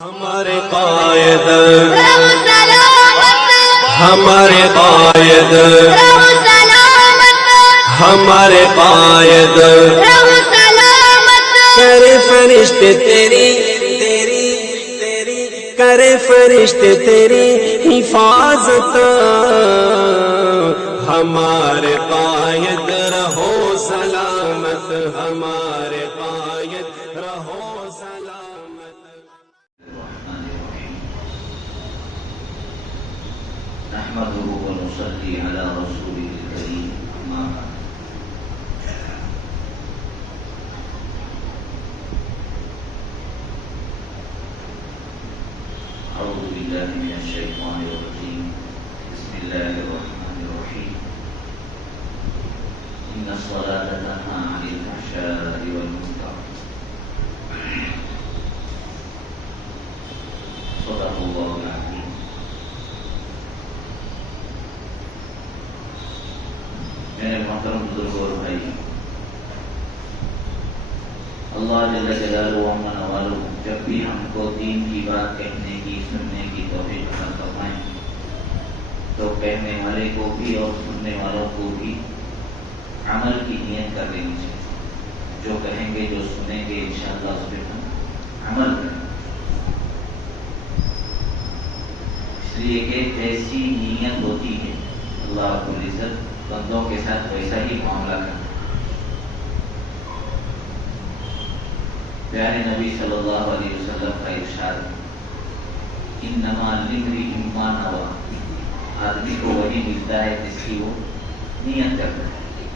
ہمارے قائد ہمارے قائد ہمارے قائد کرے فرشتے تیری کرے فرشتے تیری حفاظت ہمارے قائد رہو سلامت ہمارے قائد رہو سلامت. نحمده ونصلي على رسوله الكريم أما بعد. أعوذ بالله من الشيطان الرجيم. بسم الله الرحمن الرحيم. إن الصلاة تنهى عن الفحشاء والمنكر. صدق الله العظيم. میرے محترم بزرگ اور بھائی، اللہ جل جلالہ و منوالہ جب بھی ہم کو دین کی بات کہنے کی سننے کی توفیق عطا فرمائیں تو کہنے والے کو بھی اور سننے والوں کو بھی عمل کی نیت کر لینی چاہیے. جو کہیں گے جو سنیں گے انشاءاللہ اس پہ ہم عمل کریں. اس لیے کہ جیسی نیت ہوتی ہے اللہ رب العزت بندوں کے ساتھ ویسا ہی معاملہ کرنا. پیارے نبی صلی اللہ علیہ وسلم کا ارشاد، انما للمرء ما نوى. آدمی کو وہی ملتا ہے جس کی وہ نیت کرتا ہے.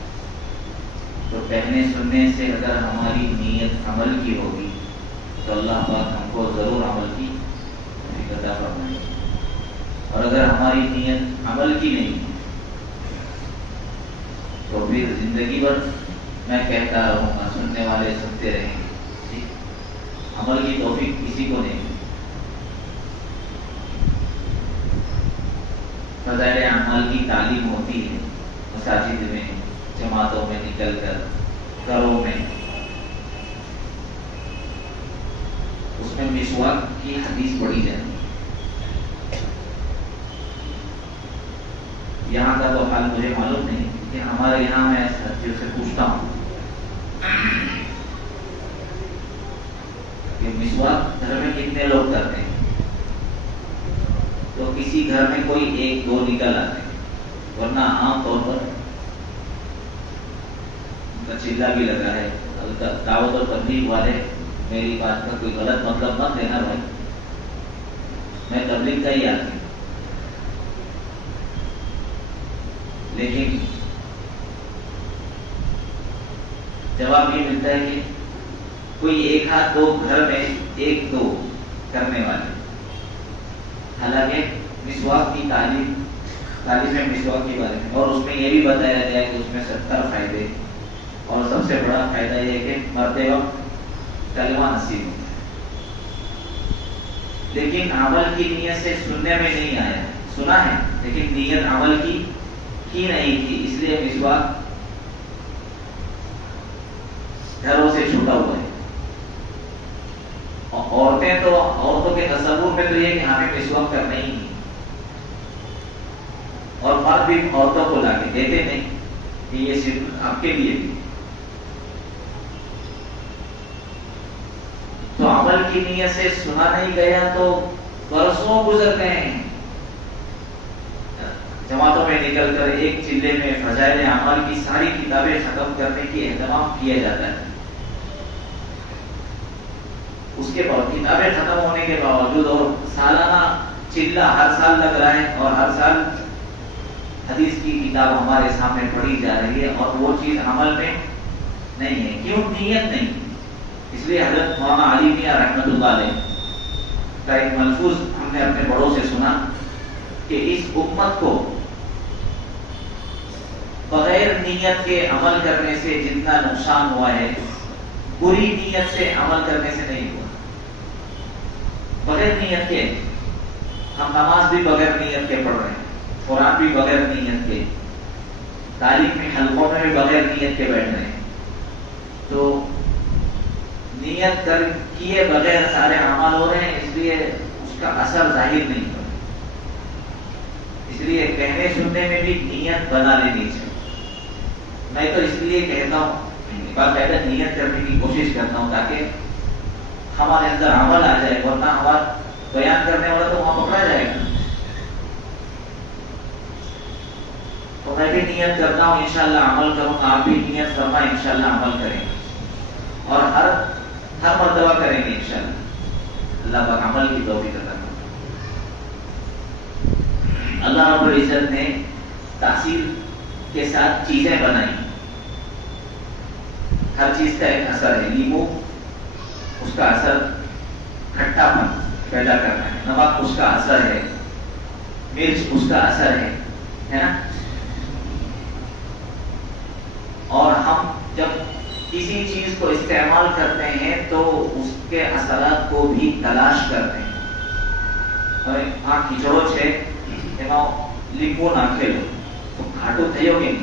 تو کہنے سننے سے اگر ہماری نیت عمل کی ہوگی تو اللہ پاک ہم کو ضرور عمل کی عطا فرمائے. اور اگر ہماری نیت عمل کی نہیں تو پھر زندگی بھر میں کہتا رہوں گا، سننے والے سنتے رہیں گے، عمل کی توفیق کسی کو نہیں. فضائل اعمال کی تعلیم ہوتی ہے مساجد میں، جماعتوں میں نکل کر، گھروں میں. اس میں مسواک کی حدیث پڑھی جاتی ہے. یہاں کا تو حال مجھے معلوم نہیں کہ ہمارے یہاں میں ساتھیوں سے پوچھتا ہوں کہ مسواک گھر میں کتنے لوگ کرتے ہیں. تو کسی گھر میں کوئی ایک دو نکل آتے ہیں، ورنہ عام طور پر ان کا چلہ بھی لگا ہے. دعوت اور تبلیغ والے میری بات کا کوئی غلط مطلب مت لینا بھائی، میں تبلیغ کا ہی آدمی. لیکن جواب یہ ملتا ہے کہ کوئی ایک ہاتھ دو گھر میں ایک دو کرنے والے. حالانکہ مسواک کی تعلیم ہے مسواک کے بارے میں، اور اس میں یہ بھی بتایا گیا ہے کہ اس میں 70 فائدے، اور سب سے بڑا فائدہ یہ ہے کہ مرتے وقت کلمہ نصیب ہوتا ہے. لیکن عمل کی نیت سے سننے میں نہیں آیا. سنا ہے لیکن نیت عمل کی ہی نہیں تھی، اس لیے مسواک گھروں سے چھوٹا ہوا ہے. عورتیں تو عورتوں کے تصور میں تو یہ کہ ہمیں مسواک کرنا ہی نہیں، اور مرد بھی عورتوں کو لا کے دیتے نہیں کہ یہ صرف آپ کے لیے بھی. تو عمل کی نیت سے سنا نہیں گیا تو برسوں گزر گئے ہیں. جماعتوں میں نکل کر ایک چلے میں فضائل اعمال کی ساری کتابیں ختم کرنے کی اہتمام کیا جاتا ہے. اس کے بعد کتابیں ختم ہونے کے باوجود اور سالانہ چلہ ہر سال لگ رہا ہے، اور ہر سال حدیث کی کتاب ہمارے سامنے پڑھی جا رہی ہے، اور وہ چیز عمل میں نہیں ہے. کیوں؟ نیت نہیں. اس لیے حضرت مولانا علی میاں رحمۃ اللہ علیہ کا ایک ملفوظ ہم نے اپنے بڑوں سے سنا کہ اس امت کو بغیر نیت کے عمل کرنے سے جتنا نقصان ہوا ہے، بری نیت سے عمل کرنے سے نہیں ہوا. بغیر نیت کے ہم نماز بھی بغیر نیت کے پڑھ رہے ہیں، قرآن بھی بغیر نیت کے، تعلیمی حلقوں میں بھی بغیر نیت کے بیٹھ رہے ہیں. تو نیت کر کیے بغیر سارے اعمال ہو رہے ہیں، اس لیے لیے اس کا اثر ظاہر نہیں ہوتا. اس لیے کہنے سننے میں بھی نیت بنا لینی چاہیے. میں تو اس لیے کہتا ہوں، باقاعدہ نیت کرنے کی کوشش کرتا ہوں تاکہ ہمارے اندر عمل آ جائے، ورنہ ہمارا بیان کرنے والا تو وہاں پکڑا جائے گا. تو میں بھی نیت کرتا ہوں انشاءاللہ عمل کروں گا، آپ بھی نیت کرنا انشاءاللہ عمل کریں گے، اور ہر مرتبہ کریں گے انشاءاللہ. اللہ پاک عمل کی توفیق عطا کرے. اللہ رب العزت نے تاثیر کے ساتھ چیزیں بنائی. ہر چیز کا ایک اثر ہے. لیمو اس کا اثر کھٹا پن پیدا کرنا ہے، نمک اس کا اثر ہے، مرچ اس کا اثر ہے نا. اور ہم جب کسی چیز کو استعمال کرتے ہیں تو اس کے اثرات کو بھی تلاش کرتے ہیں. کھچڑو છે એમાં લીંબુ નાખેલો તો ખાટું થયો કે નહીં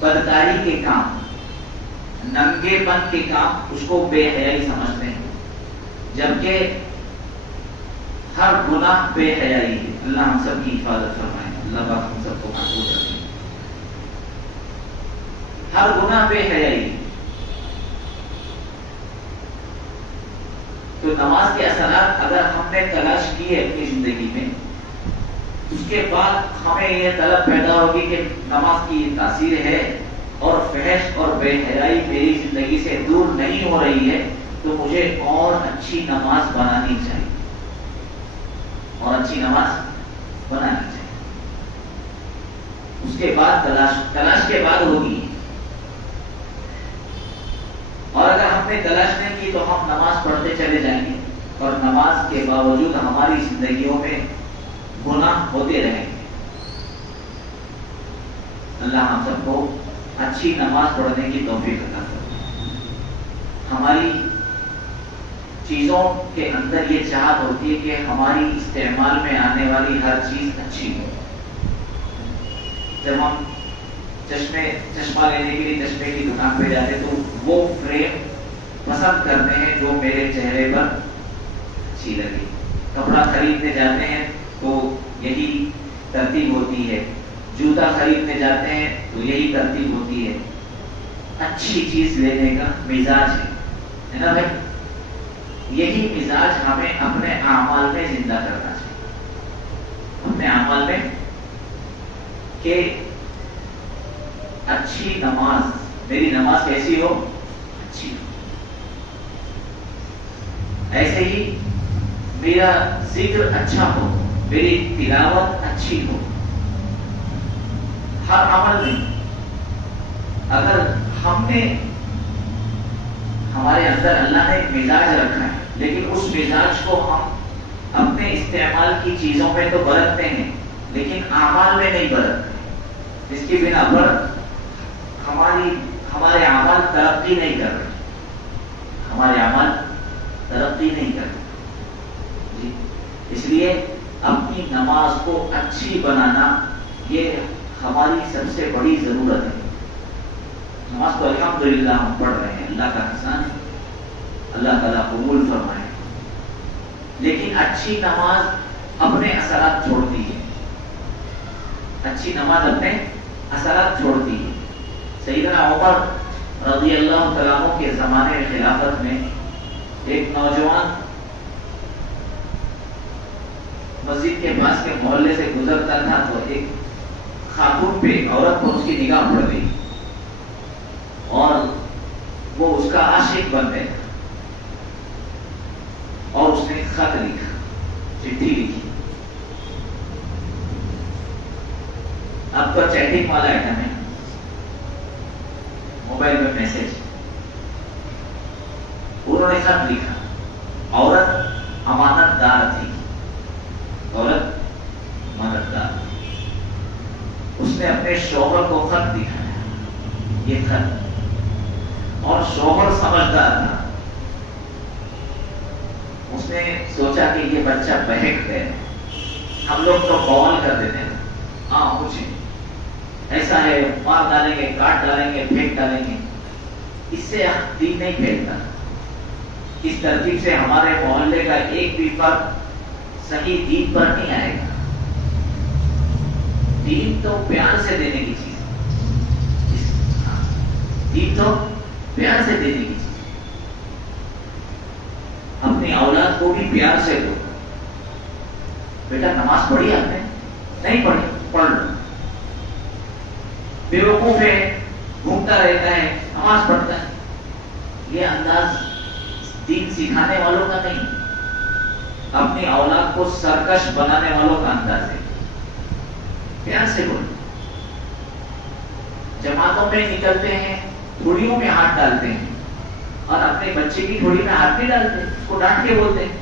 بدکاری کے کام، ننگے پن کے کام، اس کو بے حیائی سمجھتے ہیں، جبکہ ہر گناہ بے حیائی ہے۔ اللہ ہم سب کی حفاظت فرمائے، اللہ پاک ہم سب کو محفوظ رکھے۔ ہر گناہ بے حیائی ہے۔ تو نماز کے اثرات اگر ہم نے تلاش کیے اپنی زندگی میں، اس کے بعد ہمیں یہ طلب پیدا ہوگی کہ نماز کی یہ تاثیر ہے اور فحش اور بے حیائی میری زندگی سے دور نہیں ہو رہی ہے، تو مجھے اور اچھی نماز بنانی چاہیے، اور اچھی نماز بنانی چاہیے۔ اس کے بعد تلاش کے بعد ہوگی۔ اور اگر ہم نے تلاش نہیں کی تو ہم نماز پڑھتے چلے جائیں گے، اور نماز کے باوجود ہماری زندگیوں میں گناہ ہوتے رہیں گے۔ اللہ ہم سب کو اچھی نماز پڑھنے کی توفیق عطا فرمائے۔ ہماری چیزوں کے اندر یہ چاہت ہوتی ہے کہ ہماری استعمال میں آنے والی ہر چیز اچھی ہو۔ جب ہم چشمہ لینے کے لیے چشمے کی دکان پہ جاتے تو وہ فریم پسند کرتے ہیں جو میرے چہرے پر اچھی لگے۔ کپڑا خریدنے جاتے ہیں تو یہی ترتیب ہوتی ہے، جوتا خریدنے جاتے ہیں تو یہی ترتیب ہوتی ہے۔ اچھی چیز لینے کا مزاج ہے نا بھائی؟ یہی مزاج ہمیں اپنے اعمال میں زندہ کرنا چاہیے، اپنے اعمال میں، کہ اچھی نماز، میری نماز کیسی ہو؟ اچھی ہو۔ ایسے ہی میرا ذکر اچھا ہو، میری تلاوت اچھی ہو۔ ہر عمل میں اگر ہم نے، ہمارے اندر اللہ نے مزاج رکھا ہے، لیکن اس مزاج کو ہم اپنے استعمال کی چیزوں میں تو برتتے ہیں لیکن اعمال میں نہیں برتتے، جس کی بنا پر ہمارے اعمال ترقی نہیں کر رہے، ہمارے اعمال ترقی نہیں کر رہے جی۔ اس لیے اپنی نماز کو اچھی بنانا یہ ہماری سب سے بڑی ضرورت ہے۔ نماز تو الحمدللہ ہم پڑھ رہے ہیں، اللہ کا احسان ہے، اللہ تعالیٰ قبول فرمائے، لیکن اچھی نماز اپنے اثرات چھوڑتی ہے، اچھی نماز اپنے اثرات چھوڑتی ہے۔ سیدنا عمر رضی اللہ تعالیٰ عنہ کے زمانے خلافت میں ایک نوجوان مسجد کے پاس کے محلے سے گزرتا تھا تو ایک خاتون پہ، عورت پر اس کی نگاہ پڑ گئی اور وہ اس کا عاشق بن گیا، اور اس نے خط لکھا، چٹھی لکھی۔ اب تو چیٹنگ والا آئٹم ہے، موبائل میں میسج، انہوں نے خط لکھا۔ عورت امانت دار تھی، عورت امانت دار، اس نے اپنے شوہر کو خط دکھایا، یہ خط، اور شوہر سمجھدار تھا، اس نے سوچا کہ یہ بچہ بہک گئے، ہم لوگ تو بوال کر دیتے ہیں، ہاں کچھ ایسا ہے، مار ڈالیں گے، کاٹ ڈالیں گے، پھینک ڈالیں گے، اس سے دین نہیں پھیلتا۔ اس ترتیب سے ہمارے محلے کا ایک بھی فرد صحیح دین پر نہیں آئے گا۔ دین تو پیار سے دینے کی چیز ہے، دین تو پیار سے دینے کی چیز ہے۔ اپنی اولاد کو بھی پیار سے دو۔ بیٹا نماز پڑھی آپ نے؟ نہیں پڑھی، پڑھ لو۔ بے وقوف ہے، گھومتا رہتا ہے، نماز پڑھتا ہے، یہ انداز دین سکھانے والوں کا نہیں، اپنی اولاد کو سرکش بنانے والوں کا انداز ہے۔ پیار سے بولو۔ جماعتوں میں نکلتے ہیں، تھوڑیوں میں ہاتھ ڈالتے ہیں، اور اپنے بچے کی تھوڑی میں ہاتھ نہیں ڈالتے، اس کو ڈانٹ کے بولتے ہیں۔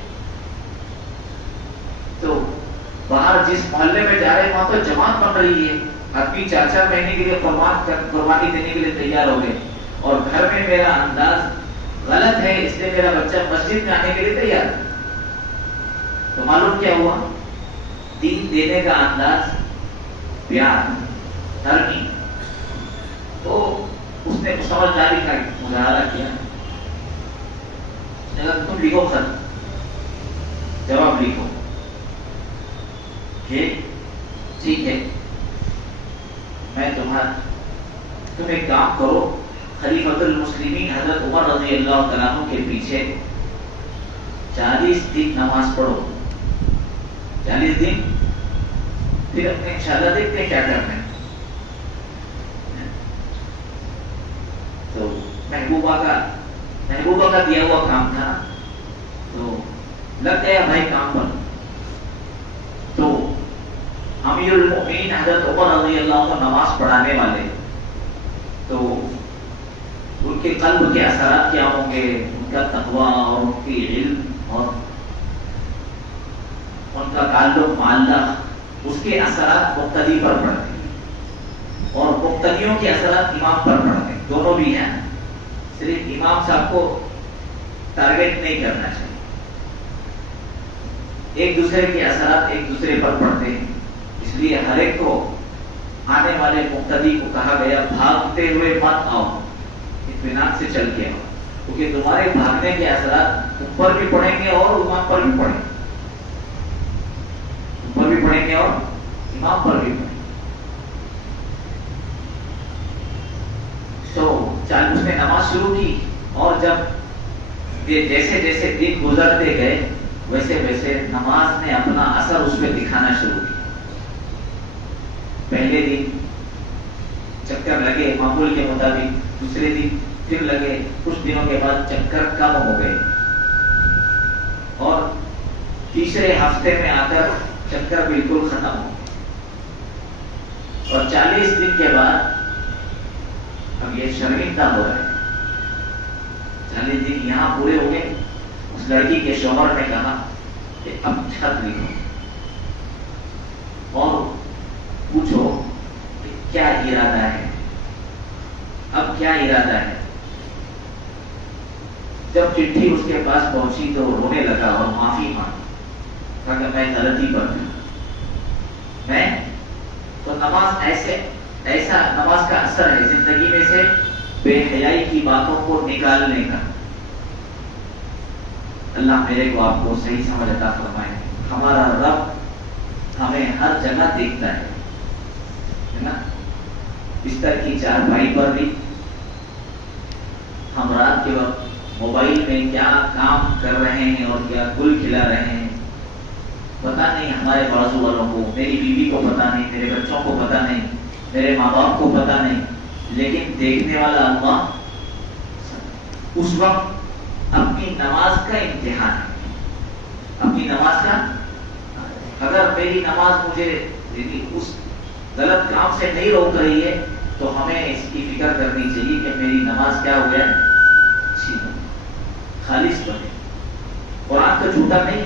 تو باہر جس محلے میں جا رہے وہاں تو جماعت پکڑ رہی ہے، آدمی 4-4 مہینے کے لیے قربانی دینے کے لیے تیار ہو گئے، اور گھر میں میرا انداز غلط ہے اس لیے میرا بچہ مسجد میں آنے کے لیے تیار ہے۔ تو معلوم کیا ہوا؟ دین دینے کا انداز پیار، نرمی۔ تو سمجھداری کا مظاہرہ کیا. تم لکھو خط, جواب لکھو کہ ٹھیک ہے میں تم ایک کام کرو, خلیفۃ المسلمین حضرت عمر رضی اللہ تعالیٰ عنہ کے پیچھے 40 دن نماز پڑھو, 40 دن, پھر اپنے انشاءاللہ دیکھتے ہیں کیا کرنا ہے. تو محبوبہ کا دیا ہوا کام تھا, تو لگ گیا بھائی کام پر. تو امیر المؤمنین حضرت عمر رضی اللہ عنہ نماز پڑھانے والے, تو ان کے قلب کے اثرات کیا ہوں گے, ان کا تقویٰ اور ان کی علم اور ان کا تعلق معلق, اس کے اثرات مقتدی پر پڑتے ہیں اور مقتدیوں کے اثرات امام پر پڑتے ہیں. دونوں بھی ہیں, صرف امام صاحب کو ٹارگیٹ نہیں کرنا چاہیے. ایک دوسرے کے اثرات ایک دوسرے پر پڑتے ہیں, اس لیے ہر ایک کو آنے والے مقتدی کو کہا گیا بھاگتے ہوئے مت آؤ, اطمینان سے چل کے آؤ, کیونکہ تمہارے بھاگنے کے اثرات تم پر بھی پڑیں گے اور امام پر بھی پڑیں گے, تم پر بھی پڑیں گے اور امام پر بھی پڑیں گے. تو اس نے نماز شروع کی, اور جب جیسے جیسے دن گزرتے گئے ویسے ویسے نماز نے اپنا اثر اس پہ دکھانا شروع کیا. پہلے دن چکر لگے معمول کے مطابق, دوسرے دن پھر لگے, کچھ دنوں کے بعد چکر کم ہو گئے, اور تیسرے ہفتے میں آ کر چکر بالکل ختم ہو گئے. اور 40 دن کے بعد اب یہ شرمندہ ہو رہے ہیں. 40 دن یہاں پورے ہو گئے. اس لڑکی کے شوہر نے کہا کہ اب چھت لکھو اور پوچھو کہ کیا ارادہ ہے, اب کیا ارادہ ہے. جب چٹھی اس کے پاس پہنچی تو رونے لگا اور معافی مانگی, کہا کہ میں غلطی پر تھا. میں تو نماز ایسا نماز کا اثر ہے زندگی میں سے بے حیائی کی باتوں کو نکالنے کا. اللہ میرے کو آپ کو صحیح سمجھ عطا فرمائے. ہمارا رب ہمیں ہر جگہ دیکھتا ہے نا, بستر کی چارپائی پر بھی, ہم رات کے وقت موبائل میں کیا کام کر رہے ہیں اور کیا گل کھلا رہے ہیں پتا نہیں ہمارے بازو والوں کو, میری بیوی کو پتا نہیں, میرے بچوں کو پتا نہیں, میرے ماں باپ کو پتا نہیں, لیکن دیکھنے والا اللہ اس وقت اپنی نماز کا امتحان ہے. اپنی نماز کا, اگر میری نماز مجھے اس غلط کام سے نہیں روک رہی ہے تو ہمیں اس کی فکر کرنی چاہیے کہ میری نماز کیا ہو گیا, اچھی بنے, خالص بنے. قرآن تو جھوٹا نہیں,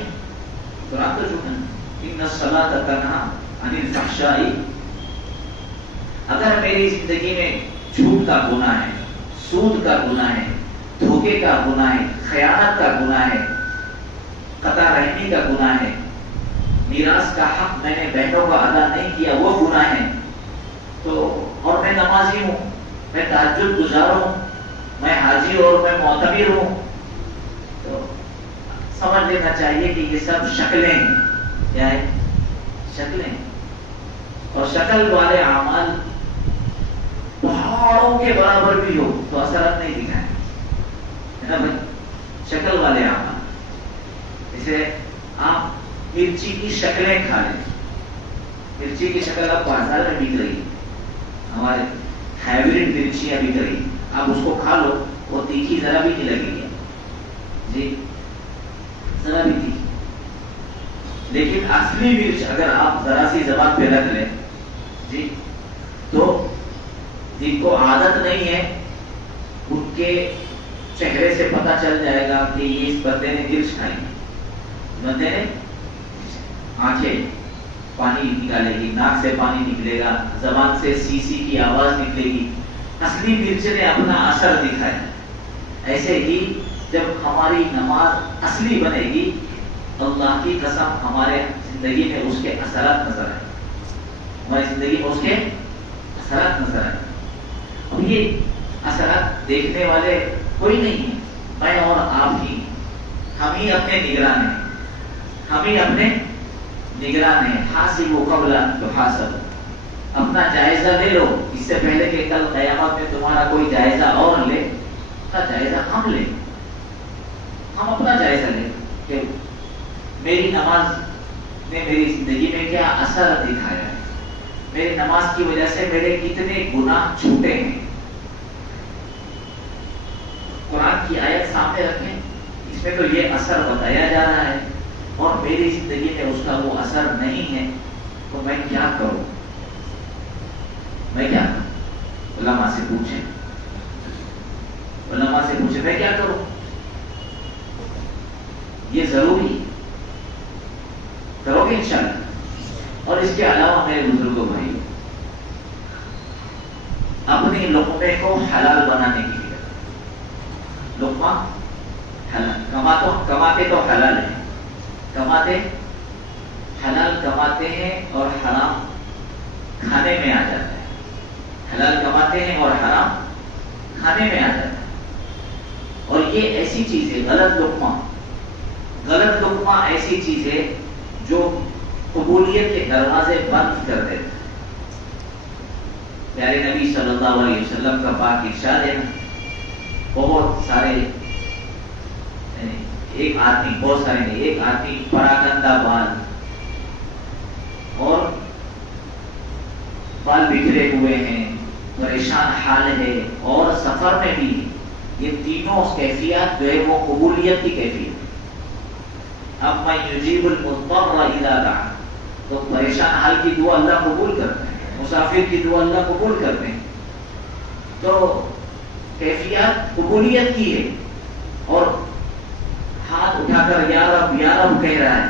قرآن تو جھوٹا نہیں. ان الصلاۃ تنہی عن الفحشاء, اگر میری زندگی میں جھوٹ کا گناہ ہے, سود کا گناہ ہے, دھوکے کا گناہ ہے, خیانت کا گناہ ہے, قطع رحمی کا گناہ ہے, میراث کا حق میں نے بہنوں کا ادا نہیں کیا وہ گناہ ہے, تو اور میں نمازی ہوں, میں تہجد گزار ہوں, میں حاجی اور میں معتمر ہوں, تو سمجھ لینا چاہیے کہ یہ سب شکلیں ہیں. کیا ہے؟ شکلیں. اور شکل والے اعمال پہاڑوں کے برابر بھی ہو تو اثرات نہیں دکھائیں ہے نا بھائی. شکل والے اعمال, جیسے آپ مرچی کی شکلیں کھا لیں, مرچی کی شکل اب بازار میں بک رہی ہے, ہمارے ہائیبریڈ مرچیاں بک رہی, آپ اس کو کھا لو, وہ تیکھی ذرا بھی نہیں لگے گی جی, ذرا بھی تیکھی. لیکن اصلی مرچ اگر آپ ذرا سی زبان پہ رکھ لیں جی, تو جن کو عادت نہیں ہے ان کے چہرے سے پتہ چل جائے گا کہ یہ اس بندے نے مرچ کھائی, بندے نے آنکھیں پانی نکالے گی, ناک سے پانی نکلے گا, زبان سے سی سی کی آواز نکلے گی, اصلی مرچ نے اپنا اثر دکھایا. ایسے ہی جب ہماری نماز اصلی بنے گی, اللہ کی قسم ہمارے زندگی میں اس کے اثرات نظر آئیں, ہماری زندگی میں اس کے اثرات نظر آئیں. اور یہ اثرات دیکھنے والے کوئی نہیں ہے، میں اور آپ ہی، ہم ہی اپنے نگران ہیں، ہم ہی اپنے نگران ہیں۔ حاسبوا قبل ان تحاسبوا، اپنا جائزہ لے لو اس سے پہلے کہ کل قیامت میں تمہارا کوئی جائزہ اور لے، اپنا جائزہ ہم لیں، ہم اپنا جائزہ لیں کہ میری نماز نے میری زندگی میں کیا اثر دکھایا ہے، میری نماز کی وجہ سے میرے کتنے گناہ چھوٹے ہیں۔ قرآن کی آیت سامنے رکھیں، اس میں تو یہ اثر بتایا جا رہا ہے اور میری زندگی میں اس کا وہ اثر نہیں ہے، تو میں کیا کروں؟ میں کیا کروں؟ علماء سے پوچھیں، علماء سے پوچھیں میں کیا کروں؟ یہ ضروری کرو گے انشاءاللہ۔ اور اس کے علاوہ میرے بزرگوں بھائی، اپنی لقمے کو حلال بنانے کے لیے، لقمہ حلال، کماتے تو حلال ہیں، کماتے حلال کماتے ہیں اور حرام کھانے میں آ جاتا ہے، حلال کماتے ہیں اور حرام کھانے میں آ جاتا ہے۔ اور یہ ایسی چیز ہے، غلط لقمہ ایسی چیز ہے جو قبولیت کے دروازے بند کر دیتے ہیں۔ پیارے نبی صلی اللہ علیہ وسلم کا پاک ارشاد ہے، بہت سارے ایک آدمی پراگندہ بال بکھرے ہوئے ہیں، پریشان حال ہے، اور سفر میں بھی یہ تینوں کیفیات جو ہے وہ قبولیت کی کیفیت۔ اما یجیب المضطر اذا دعا، تو پریشان حال کی دعا اللہ قبول کرتے ہیں، مسافر کی دعا اللہ قبول کرتے ہیں، تو کیفیات قبولیت کی ہے، اور ہاتھ اٹھا کر یا رب کہہ رہا ہے،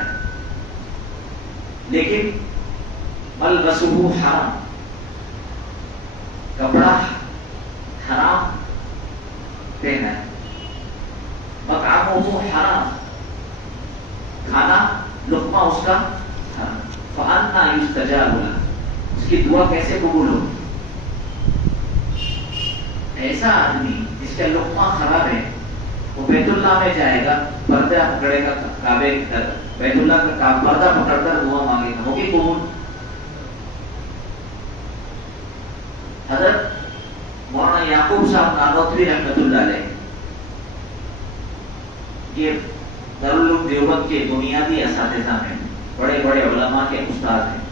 لیکن ملبسہ حرام، کپڑا حرام پہنا ہے، مطعمہ حرام، کھانا لقمہ اس کا حرام، فأنا یستجاب لہ، اس کی دعا کیسے قبول ہو؟ ایسا آدمی جس کا لقمہ خراب ہے، وہ بیت اللہ میں جائے گا، پردہ پکڑے گا، کعبے بیت اللہ کا پردہ پکڑ کر دعا مانگے گا، ہوگی قبول؟ حضرت مولانا یعقوب صاحب نانوتوی رحمۃ اللہ علیہ، یہ دارالعلوم دیوبند کے بنیادی اساتذہ ہیں، بڑے بڑے علماء کے استاد ہیں،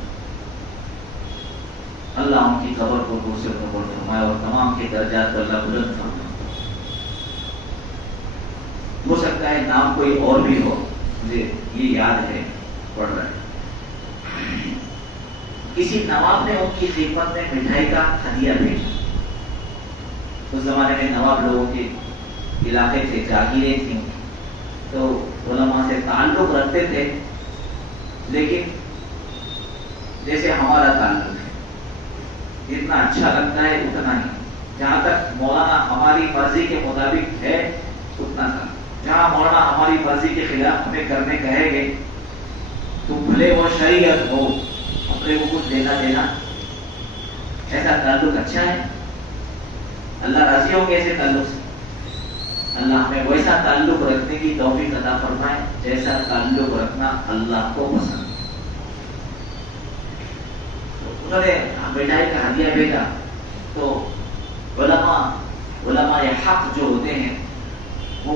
اللہ ان کی قبر کو نور سے قبول فرمائے اور تمام کے درجات کو اللہ بلند فرمائے۔ ہو سکتا ہے نام کوئی اور بھی ہو، مجھے یہ یاد ہے، پڑھ رہا ہے، کسی نواب نے ان کی خدمت میں مٹھائی کا ہدیہ بھیجا۔ اس زمانے میں نواب لوگوں کے علاقے سے جاگیریں تھیں، تو علماء سے تعلق رکھتے تھے، لیکن جیسے ہمارا تعلق ہے، جتنا اچھا لگتا ہے اتنا ہی، جہاں تک مولانا ہماری مرضی کے مطابق ہے اتنا تھا، جہاں مولانا ہماری مرضی کے خلاف ہمیں کرنے کہے گے تو بھلے وہ شریعت ہو، اپنے کو کچھ دینا ایسا تعلق اچھا ہے؟ اللہ راضی ہو ایسے تعلق سے؟ اللہ ہمیں ویسا تعلق رکھنے کی توفیق عطا فرمائے جیسا تعلق رکھنا اللہ کو پسند۔ انہوں نے مٹھائی کا ہدیہ بھیجا، تو علماء حق جو ہوتے ہیں وہ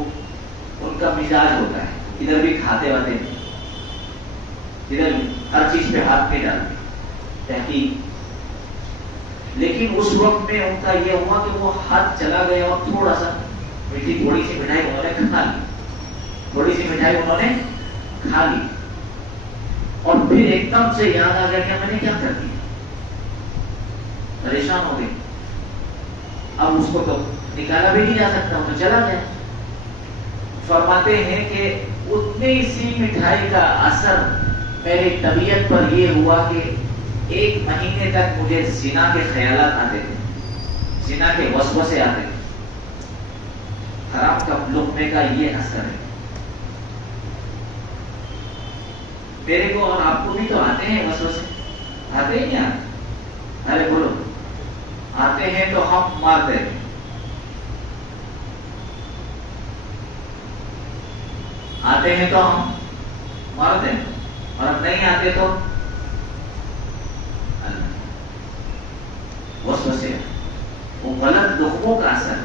ان کا مزاج ہوتا ہے، ادھر بھی کھاتے واتے ہیں، ادھر ہر چیز پہ ہاتھ پہ ڈالتے تحقیق، لیکن اس وقت میں ان کا یہ ہوا کہ وہ ہاتھ چلا گیا اور تھوڑا سا تھوڑی سی مٹھائی انہوں نے کھا لی، تھوڑی سی مٹھائی انہوں نے کھا لی، اور پھر ایک دم سے یاد آ گیا کہ میں نے کیا کر دیا، پریشان ہو گئے، اب اس کو تو نکالا بھی نہیں جا سکتا، وہ تو چلا گیا۔ فرماتے ہیں کہ اتنی سی مٹھائی کا اثر میری طبیعت پر یہ ہوا کہ 1 مہینے تک مجھے زنا کے خیالات آتے تھے، زنا کے وسوسے آتے تھے۔ حرام کا لقمے کا یہ اثر ہے۔ میرے کو اور آپ کو بھی تو آتے ہیں وسوسے، آتے ہی نہیں آتے؟ ارے بولو، آتے ہیں تو ہم مارتے ہیں، آتے ہیں تو ہم مرد ہیں اور ہم نہیں آتے تو وسوسے، وہ غلط لقموں کا اثر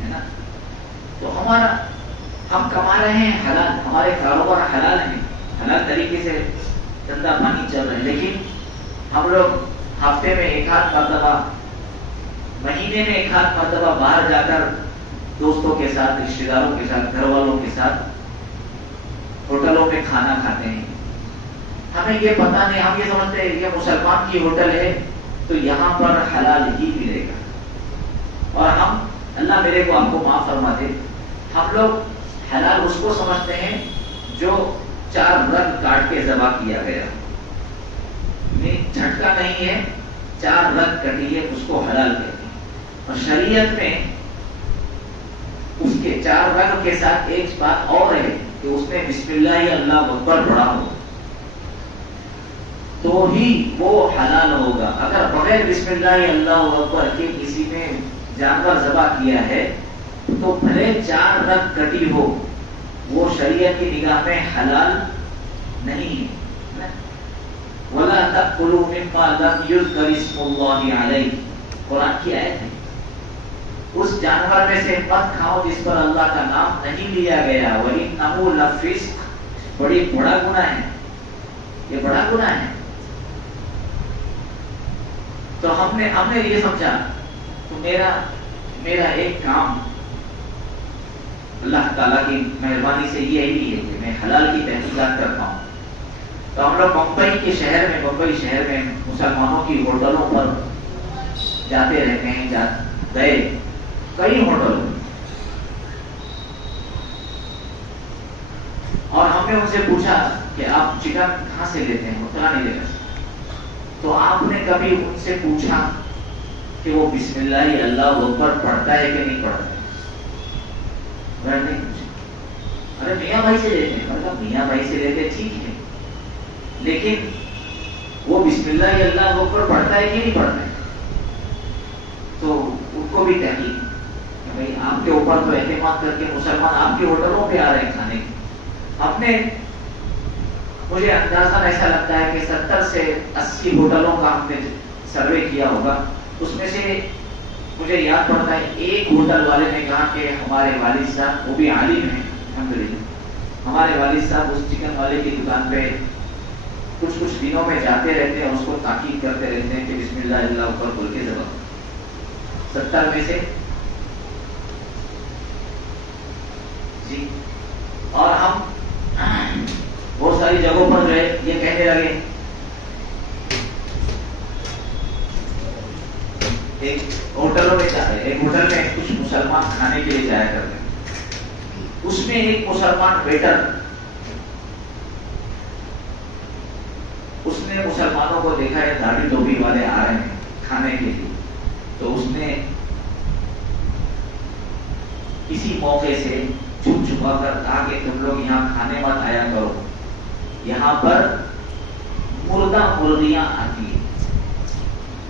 ہے نا. تو ہم کما رہے ہیں حلال، ہمارے کاروبار حلال ہیں، حلال طریقے سے دھندا پانی چل رہے ہیں، لیکن ہم لوگ ہفتے میں ایک آدھ مرتبہ، مہینے میں ایک آدھ مرتبہ باہر جا کر دوستوں کے ساتھ، رشتے داروں کے ساتھ، گھر والوں کے ساتھ ہوٹلوں میں کھانا کھاتے ہیں. ہمیں یہ پتہ نہیں، ہم یہ سمجھتے ہیں یہ مسلمان کی ہوٹل ہے تو یہاں پر حلال ہی ملے گا. اور ہم، اللہ میرے کو آپ کو معاف فرما دے، ہم لوگ حلال اس کو سمجھتے ہیں جو 4 رگ کاٹ کے ذبح کیا گیا، جھٹکا نہیں ہے، 4 رگ کٹی ہے، اس کو حلال کہتے ہیں. اور شریعت میں اس کے 4 رگ کے ساتھ ایک بات اور ہے کہ اس نے بسم اللہ اللہ اکبر پڑھا ہو تو ہی وہ حلال ہوگا. اگر بغیر بسم اللہ اللہ اکبر کے کسی نے جانور ذبح کیا ہے تو بھلے 4 رگ کٹی ہو، وہ شریعت کی نگاہ میں حلال نہیں ہے. وَلَا تَأْكُلُوا مِمَّا لَمْ يُذْكَرِ اسْمُ اللَّهِ عَلَيْهِ، قرآن کی آیت ہے. اس جانور میں سے مت کھاؤ جس پر اللہ کا نام نہیں لیا گیا. وَإِنَّهُ لَفِسْقٌ، بڑا گناہ ہے، یہ بڑا گناہ ہے. تو ہم نے یہ سمجھا تو میرا ایک کام اللہ تعالیٰ کی مہربانی سے یہی ہے کہ میں حلال کی تحقیقات کرتا ہوں. تو ہم لوگ بمبئی شہر میں مسلمانوں کی ہوٹلوں پر جاتے رہتے ہیں. گئے کئی ہوٹل اور ہم نے ان سے پوچھا کہ آپ چکن کہاں سے لیتے ہیں؟ فلانی جگہ سے. تو آپ نے کبھی ان سے پوچھا کہ وہ بسم اللہ اللہ اکبر پڑھتا ہے کہ نہیں پڑھتا ہے؟ نہیں پوچھا. ارے میاں بھائی سے لیتے ہیں. مطلب میاں بھائی سے لیتے ٹھیک ہے، لیکن وہ بسم اللہ اللہ اکبر پڑھتا ہے کہ نہیں پڑھتا ہے؟ تو ان کو بھی تحقیق کہ بھائی آپ کے اوپر تو اعتماد کر کے مسلمان آپ کے ہوٹلوں پہ آ رہے ہیں کھانے کے. ہم نے، مجھے اندازہ ایسا لگتا ہے کہ 70 سے 80 ہوٹلوں کا ہم نے سروے کیا ہوگا. اس میں سے مجھے یاد پڑتا ہے ایک ہوٹل والے نے کہا کہ ہمارے والد صاحب، وہ بھی عالم ہیں الحمدللہ، ہمارے والد صاحب اس چکن والے کی دکان پہ کچھ دنوں میں جاتے رہتے ہیں، اس کو تاکید کرتے رہتے ہیں کہ بسم اللہ اللہ اکبر بول کے ذبح. 70 میں سے جی. اور ہم بہت ساری جگہوں پر جو ہے یہ کہنے لگے. ایک ہوٹلوں میں جاتے ہیں، ایک ہوٹل میں کچھ مسلمان کھانے کے لیے جایا کرتے ہیں. اس میں ایک مسلمان ویٹر، اس نے مسلمانوں کو دیکھا ہے داڑھی ٹوپی والے آ رہے ہیں کھانے کے لیے، تو اس نے کسی موقع سے چھپ چھپا کر کہا کہ تم لوگ یہاں کھانے مت آیا کرو، یہاں پر مردہ مرغیاں آتی ہیں.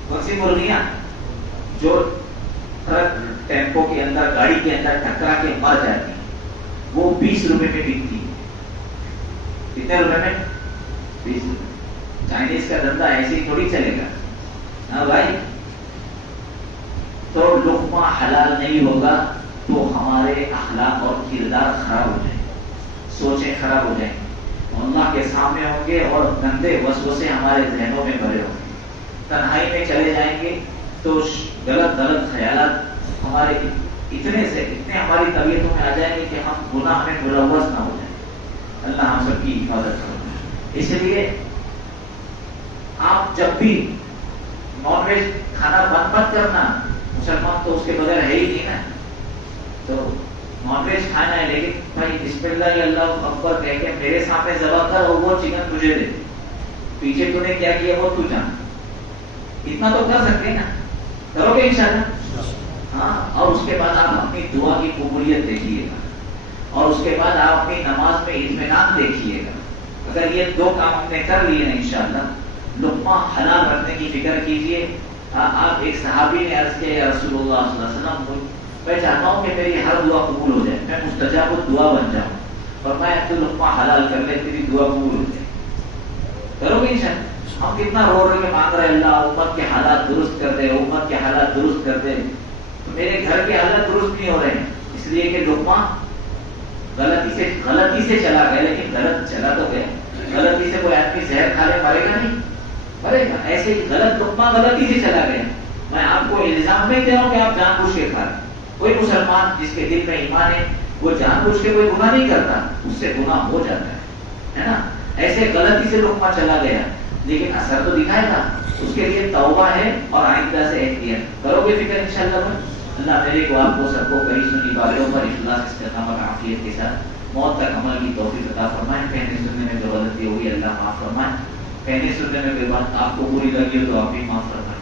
کون سی مرغیاں؟ جو ٹرک ٹیمپو کے اندر، گاڑی کے اندر ٹکرا کے مر جاتی ہیں، وہ 20 روپے میں بکتی ہے. کتنے روپے میں؟ 20 روپے. چائنیز کا دھندا ایسے ہی تھوڑی چلے گا، ہاں بھائی. تو لقمہ حلال نہیں ہوگا تو ہمارے اخلاق اور کردار خراب ہو جائیں، سوچیں خراب ہو جائیں، اللہ کے سامنے ہوں گے اور گندے وسوسے ہمارے ذہنوں میں بھرے ہوں گے. تنہائی میں چلے جائیں گے تو غلط خیالات ہمارے اتنے ہماری طبیعتوں میں آ جائیں گے کہ ہم گناہ میں ملوث نہ ہو جائیں. اللہ ہم سب کی حفاظت کرے. اس لیے آپ جب بھی نان ویج کھانا بند مت کرنا. مسلمان تو اس کے بغیر ہے ہی نہیں نا. تو نان ویج کھانا ہے لیکن بھائی بسم اللہ اللہ اکبر کہہ کے میرے سامنے ذبح کر اور وہ چکن تجھے دے. پیچھے تو نے کیا کیا وہ تو جان. اتنا تو کر سکتے ہیں نا، کرو گے انشاءاللہ. ہاں. اور اس کے بعد آپ اپنی دعا کی قبولیت دیکھیے گا اور اس کے بعد آپ اپنی نماز میں اطمینان دیکھیے گا. اگر یہ 2 کام ہم نے کر لیے نا انشاءاللہ، لقمہ حلال رکھنے کی فکر کیجئے. آپ ایک صحابی نے عرض کیا یا رسول اللہ صلی اللہ علیہ وسلم، میں چاہتا ہوں کہ میری ہر دعا قبول ہو جائے، میں مستجاب الدعا بن جاؤں. فرمایا تو لقمہ حلال کر لے تیری دعا قبول ہو جائے. کرو گے انشاءاللہ؟ ہم کتنا رو کے مانگ رہے اللہ امت کے حالات درست کر دے، امت کے حالات درست کر دے. تو میرے گھر کے حالات درست نہیں ہو رہے ہیں اس لیے کہ لقمہ غلطی سے چلا گیا، لیکن غلط چلا تو گیا. غلطی سے کوئی آدمی زہر کھا لے مرے گا نہیں؟ مرے گا. ایسے ہی غلط لقمہ غلطی سے چلا گیا. میں آپ کو الزام نہیں دے رہا ہوں کہ آپ جان بوجھ کے کھا رہے. کوئی مسلمان جس کے دل میں ایمان ہے وہ جان بوجھ کے کوئی گناہ نہیں کرتا، اس سے گناہ ہو جاتا ہے نا. ایسے غلطی سے لقمہ چلا گیا لیکن اثر تو دکھائے گا. اس کے لیے توبہ ہے اور آئندہ سے احتیاط کرو گے فکر انشاءاللہ. اللہ میرے کو آپ کو سب کو کئی سنی باتوں پر اخلاص استقامت عافیت کے ساتھ موت تک عمل کی توفیق عطا فرمائے. کہنے سننے میں جو غلطی ہوئی اللہ معاف فرمائے. کہنے سننے میں کوئی بات آپ کو بری لگی ہو تو آپ بھی معاف فرمائے.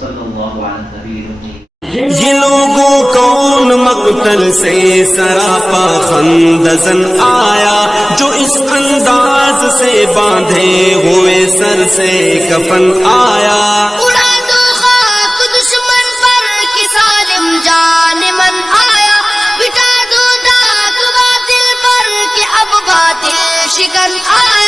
صلی اللہ علیہ نبی. یہ لوگوں کون مقتل سے سراپا خندزن آیا، جو اس انداز سے باندھے ہوئے سر سے کفن آیا. اڑا دو خاک دشمن پر کہ ظالم جان من آیا، بٹا دو داغ باطل پر کہ اب باطل شکن آیا.